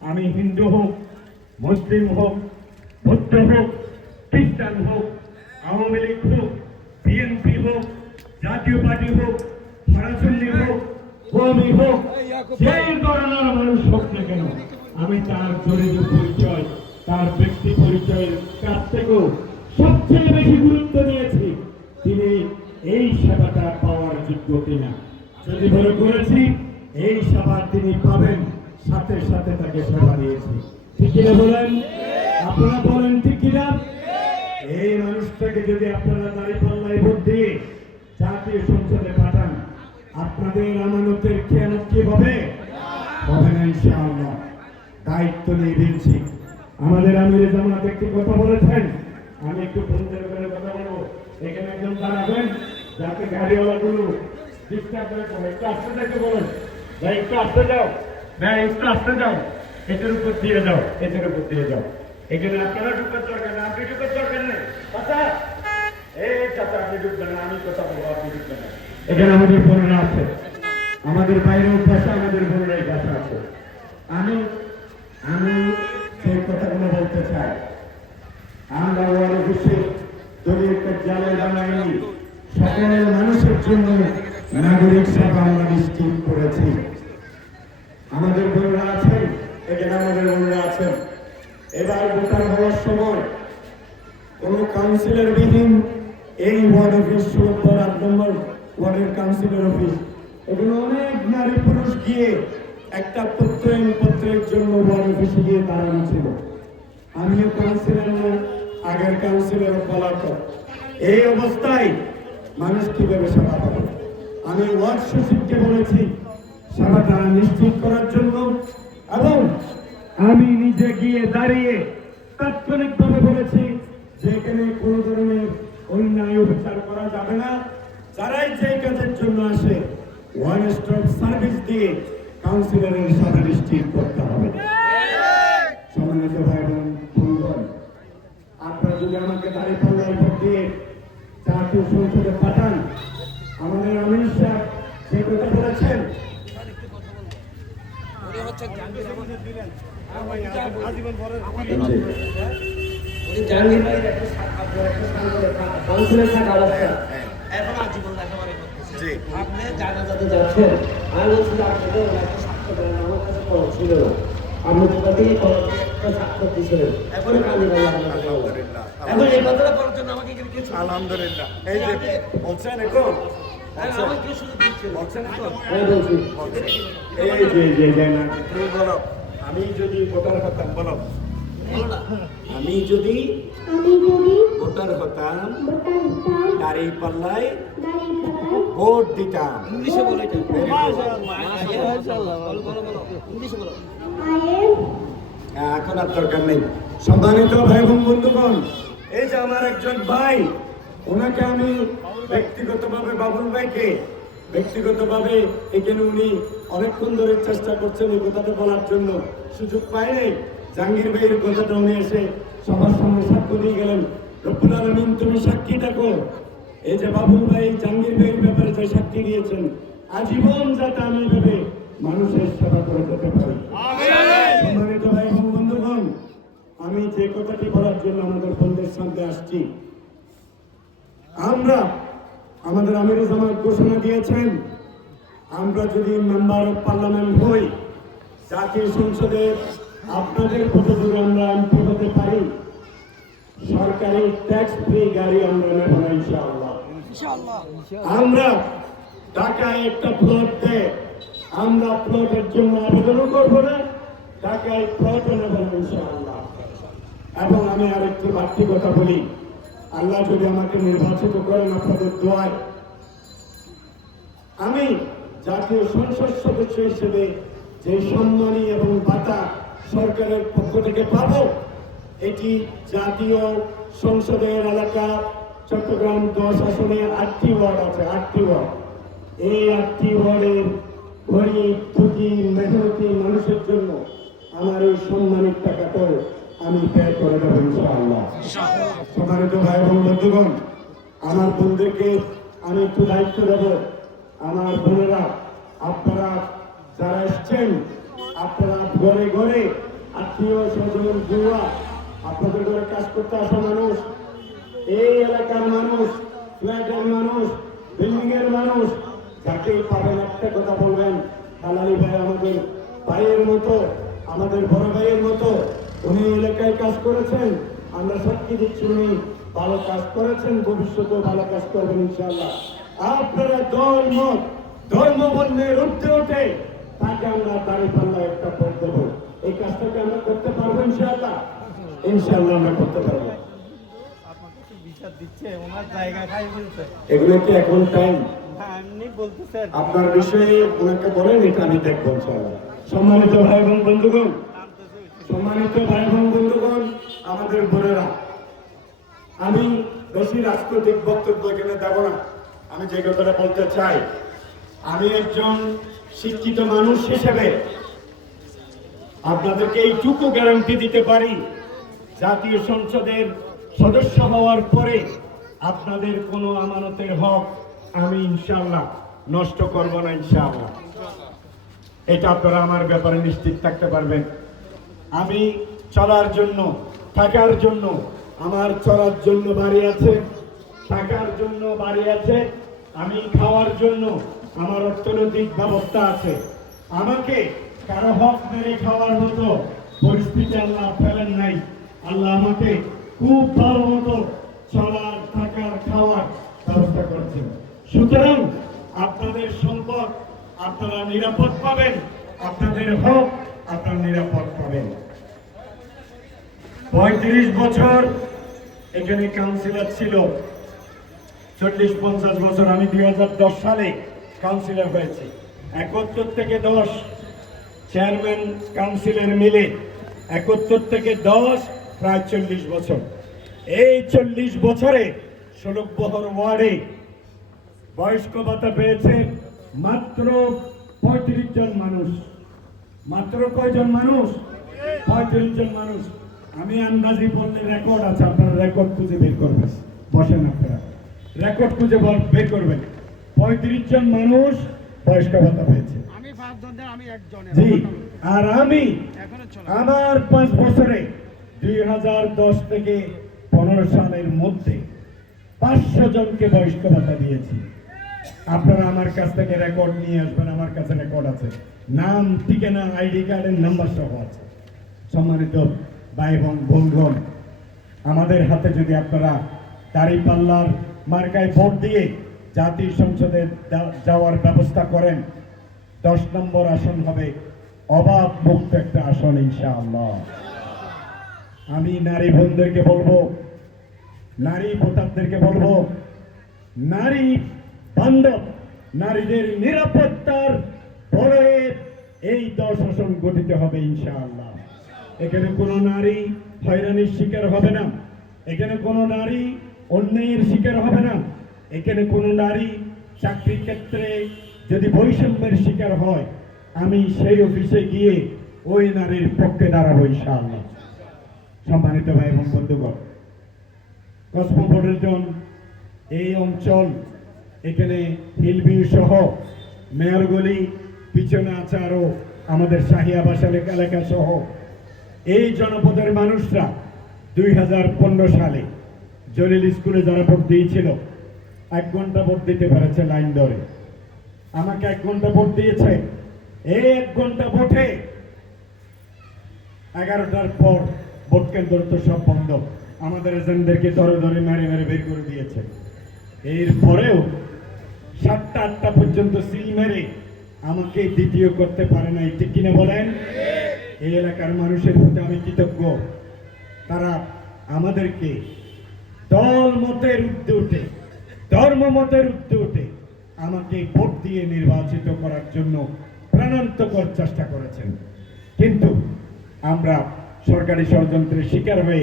আমি হিন্দু হোক, মুসলিম হোক, বৌদ্ধ হোক, খ্রিস্টান হোক, আওয়ামী লীগ হোক, বিএনপি হোক, জাতীয় পার্টি হোক সরাসরি হোক কমি হোক, যেই ধরনের মানুষ হোক না কেন আমি তার দরিদ্র পরিচয়, তার ব্যক্তি পরিচয়ের কাছ থেকেও সবচেয়ে বেশি গুরুত্ব দিয়েছি তিনি এই সেবাটা পাওয়ার যোগ্য কিনা, যদি মনে করেছি, এই সেবা তিনি পাবেন, সাথে সাথে তাকে সেবা দিয়েছি। ঠিক কিনা বলেন? আপনারা বলেন ঠিক কিনা? এই মানুষটাকে যদি আপনারা দাঁড়িয়ে পাল্লায় ভোট দিয়ে জাতীয় সংসদে পাঠান, আপনাদের আমানতের খেয়ানত কি হবে? হবে না দায়িত্ব নিয়ে দিচ্ছি আমাদের আমির জামাত একটি কথা বলেছেন। আমি একটু বন্ধের করে কথা বলব। এখানে একজন দাঁড়াবেন যাতে গাড়িওয়ালাগুলো ডিস্টার্ব করে একটু আসতে যাকে বলুন। ভাই, একটু আসতে যাও ভাই, একটু আসতে যাও এটার উপর দিয়ে যাও এটার উপর দিয়ে যাও। এখানে আপনারা ঢুকার দরকার না আপনি ঢুকার দরকার নেই। চাচা! এই চাচা, আপনি ঢুকবেন না, আমি কথা বলব, আপনি ঢুকবেন না। এখানে আমাদের বোনেরা আছে। আমাদের বাইরেও ভাষা আমাদের বোনেরাই ভাষা আছে। আমি আমি সেই কথাগুলো বলতে চাই। আমরা ওয়ার অফিসে দলীয় জালে বানাইনি সকল মানুষের জন্য নাগরিক সেবা আমরা নিশ্চিত করেছি। আমাদের বোনেরা আছেন, এখানে আমাদের বোনেরা আছেন। এবার ভোটার হওয়ার সময় কোন কাউন্সিলর বিহীন এই ওয়ার্ড অফিস সুরক্ষার আট নম্বর ওয়ার্ডের কাউন্সিলর অফিস এখানে অনেক নারী পুরুষ গিয়ে একটা প্রত্যয়ন পত্রের জন্য ওয়ার্ড অফিসে গিয়ে দাঁড়ানো ছিল। আমিও কাউন্সিলর আগের কাউন্সিলর পলাতক। এই অবস্থায় মানুষ কীভাবে সেবা পাবে? আমি ওয়ার্ড সচিবকে বলেছি সেবাটা নিশ্চিত করার জন্য। এবং আমি নিজে গিয়ে দাঁড়িয়ে তাৎক্ষণিকভাবে বলেছি যে এখানে কোনো ধরনের অন্যায় বিচার করা যাবে না। যারাই যে কাজের জন্য আসে ওয়ান স্টপ সার্ভিস দিয়ে কাউন্সিলরের সাথে নিশ্চিত করতে হবে সম্মানিত ভাই বোন বন্ধুগণ, আপনারা যদি আমাকে দাঁড়িয়ে পাল্লায় ভোট দিয়ে জাতীয় সংসদে পাঠান আমাদের অমিত শাহ যে কথা বলেছেন জাহাঙ্গীর ভাই একটা কাউন্সিলর থাকা অবস্থা এখন আজীবন লেখাপড়া করতেছে আপনি জানা যাতে যাচ্ছেন আমি বলছি যে আপনাদের একটা স্বাক্ষর দেন আমার কাছে কোনো ছিল না। আপনি কোথা থেকে একটা স্বাক্ষর দিয়েছিলেন। এখন কান্দি ভাই আপনাকে বলব। এখন এই কথাটা বলার জন্য আমাকে এখানে কিছু আলহামদুলিল্লাহ। এই যে বলছেন এখন? আমাকে কেউ শুধু দিচ্ছেন বলছেন এখন? আমি বলছি। এই যে যে যে না তুমি বলো আমি যদি ভোটার হতাম বলো। আমি যদি ভোটার হতাম দাঁড়িয়ে পাল্লায় ভোট দিতাম। ইংলিশে বলো এটা। বলো হ্যাঁ, এখন আর দরকার নেই। সম্মানিত ভাই বোন বন্ধুগণ এই যে আমার একজন ভাই ওনাকে আমি ব্যক্তিগতভাবে বাবুল ভাইকে ব্যক্তিগতভাবে এখানে উনি অনেকক্ষণ ধরে চেষ্টা করছেন এই কথাটা বলার জন্য। সুযোগ পায় নাই জাহাঙ্গীর ভাইয়ের কথাটা উনি এসে সবার সামনে সাক্ষ্য দিয়ে গেলেন। রব্বুল আলমিন তুমি সাক্ষী থাকো। এই যে বাবুল ভাই জাহাঙ্গীর ভাইয়ের ব্যাপারে যে সাক্ষী দিয়েছেন আজীবন যাতে আমি ভেবে মানুষের সেবা করে যেতে পারি। সম্মানিত ভাই বোন বন্ধুগণ আমি যে কথাটি বলার জন্য আমাদের বন্ধুদের সামনে আসছি আমরা আমাদের আমির জামাত ঘোষণা দিয়েছেন আমরা যদি মেম্বার অফ পার্লামেন্ট হই জাতীয় সংসদে আপনাদের কত দূর আমরা এমপি হতে পারি সরকারি ট্যাক্স ফ্রি গাড়ি আমরা নেব না ইনশাআল্লাহ। আমরা ঢাকায় একটা প্লট দেয় আমরা প্লটের জন্য আবেদনও করব না, ঢাকায় প্লটও নেব ইনশাআল্লাহ। এবং আমি আরেকটি বাড়তি কথা বলি। আল্লাহ যদি আমাকে নির্বাচিত করেন আপনাদের দোয়ায়। আমি জাতীয় সংসদ সদস্য হিসেবে যে সম্মানী এবং বাতা সরকারের পক্ষ থেকে পাব, এটি জাতীয় সংসদের এলাকা চট্টগ্রাম দশ আসনে আটটি ওয়ার্ড আছে, আটটি ওয়ার্ড। এই আটটি ওয়ার্ডের গরিব দুঃখী মেহনতি মানুষের জন্য আমার এই সম্মানিত টাকাটাও আমি ব্যয় করে দেবো ইনশাআল্লাহ। সম্মানিত ভাই এবং বন্ধুগণ, আমার বোনদেরকে আমি একটু দায়িত্ব দেব। আমার বোনেরা, আপনারা যারা এসছেন, আপনারা ঘরে ঘরে আত্মীয় স্বজন জুয়া আপনাদের ঘরে কাজ করতে আসা মানুষ এই এলাকার মানুষ, ফ্ল্যাটের মানুষ বিল্ডিং এর মানুষ যাকেই পাবেন একটা কথা বলবেন কালালি ভাই আমাদের ভাইয়ের মতো, আমাদের বড় ভাইয়ের মতো, উনি এলাকায় কাজ করেছেন, আমরা সাক্ষী দিচ্ছি উনি ভালো কাজ করেছেন, ভবিষ্যতেও ভালো কাজ করবেন ইনশাআল্লাহ। আপনারা দল মত ধর্ম বর্ণের ঊর্ধ্বে ওঠে তাকে আমরা দাঁড়িয়ে পাল্লা একটা ভোট দেবো। এই কাজটাকে আমরা করতে পারব ইনশাআল্লাহ। ইনশাআল্লাহ আমরা করতে পারব। এগুলো কি এখন টাইম আপনার বিষয়ে ওনাকে বলেন এটা আমি দেখব। সম্মানিত ভাই এবং বন্ধুগণ। সম্মানিত ভাই এবং বন্ধুগণ আমাদের বোনেরা আমি বেশি রাজনৈতিক বক্তব্য এখানে দেব না। আমি যে কথাটা বলতে চাই আমি একজন শিক্ষিত মানুষ হিসেবে আপনাদেরকে এইটুকু গ্যারান্টি দিতে পারি জাতীয় সংসদের সদস্য হওয়ার পরে আপনাদের কোনো আমানতের হক আমি ইনশাল্লাহ নষ্ট করব না ইনশাআল্লাহ। এটা আপনারা আমার ব্যাপারে নিশ্চিত থাকতে পারবেন। আমি চলার জন্য, থাকার জন্য, আমার চলার জন্য বাড়ি আছে, থাকার জন্য বাড়ি আছে, আমি খাওয়ার জন্য আমার অর্থনৈতিক ব্যবস্থা আছে। আমাকে কারও হক মেরে খাওয়ার মতো পরিস্থিতি আল্লাহ ফেলেন নাই। আল্লাহ আমাকে খুব ভালো মতো চলার, থাকার, খাওয়ার ব্যবস্থা করেছেন। সুতরাং আপনাদের সম্পদ আপনারা নিরাপদ পাবেন, আপনাদের হক আপনারা নিরাপদ পাবেন। পঁয়ত্রিশ বছর এখানে কাউন্সিলর ছিল। চল্লিশ, পঞ্চাশ বছর আমি দুই হাজার দশ সালে কাউন্সিলর হয়েছি। একাত্তর থেকে দশ চেয়ারম্যান কাউন্সিলর মিলে একাত্তর থেকে দশ প্রায় চল্লিশ বছর। এই চল্লিশ বছরে ষোলবহর ওয়ার্ডে বয়স্ক ভাতা পেয়েছে মাত্র পঁয়ত্রিশ জন মানুষ। মাত্র কয়জন মানুষ? পঁয়ত্রিশ জন মানুষ। আমি আন্দাজি বললে রেকর্ড আছে আপনারা রেকর্ড খুঁজে বের করবেন। বসেন আপনারা। রেকর্ড খুঁজে বের করবেন। পঁয়ত্রিশ জন মানুষ বয়স্ক ভাতা পেয়েছে। জি আর আমি আমার পাঁচ বছরে দুই হাজার দশ থেকে পনেরো সালের মধ্যে পাঁচশো জনকে বয়স্ক ভাতা দিয়েছি। আপনারা আমার কাছ থেকে রেকর্ড নিয়ে আসবেন, আমার কাছে রেকর্ড আছে। নাম, ঠিকানা আইডি কার্ডের নাম্বার সহ আছে। সম্মানিত ভাই বোন বন্ধুগণ, আমাদের হাতে যদি আপনারা দাড়ি পাল্লার মার্কায় ভোট দিয়ে জাতীয় সংসদে যাওয়ার ব্যবস্থা করেন, দশ নম্বর আসন হবে অবাধ মুক্ত একটা আসন, ইনশাআল্লাহ। আমি নারী বোনদেরকে বলব, নারী ভোটারদেরকে বলব, নারী বান্ধব, নারীদের নিরাপত্তার বলে এই দশ আসন গঠিত হবে ইনশাআল্লাহ। এখানে কোনো নারী হয়রানির শিকার হবে না। এখানে কোনো নারী অন্যায়ের শিকার হবে না। এখানে কোনো নারী চাকরির ক্ষেত্রে যদি বৈষম্যের শিকার হয়, আমি সেই অফিসে গিয়ে ওই নারীর পক্ষে দাঁড়াবো ইনশাআল্লাহ। সম্মানিত ভাই এবং বন্ধুগণ, কসমোপলিটন এই অঞ্চল, এখানে হিলভিউ সহ মেয়রগলি পিছনে আছে আরও আমাদের শাহিয়া বাসাল এলাকা সহ। এই জনপদের মানুষরা দুই হাজার পনেরো সালে জলিল স্কুলে যারা ভোট দিয়েছিল, এক ঘণ্টা ভোট দিতে পেরেছে লাইন ধরে। আমাকে এক ঘণ্টা ভোট দিয়েছে। এই এক ঘণ্টা ভোটে এগারোটার পর ভোট কেন্দ্র তো সব বন্ধ। আমাদের এজেন্টদেরকে ধরে ধরে মেরে মেরে বের করে দিয়েছে। এরপরেও সাতটা, আটটা পর্যন্ত সিল মেরে আমাকে দ্বিতীয় করতে পারে নাই। ঠিক কিনা বলেন? এই এলাকার মানুষের প্রতি আমি কৃতজ্ঞ। তারা আমাদেরকে দল মতের ঊর্ধ্বে উঠে, ধর্ম মতের ঊর্ধ্বে উঠে আমাকে ভোট দিয়ে নির্বাচিত করার জন্য প্রাণান্তকর চেষ্টা করেছেন। কিন্তু আমরা সরকারি ষড়যন্ত্রের শিকার হয়ে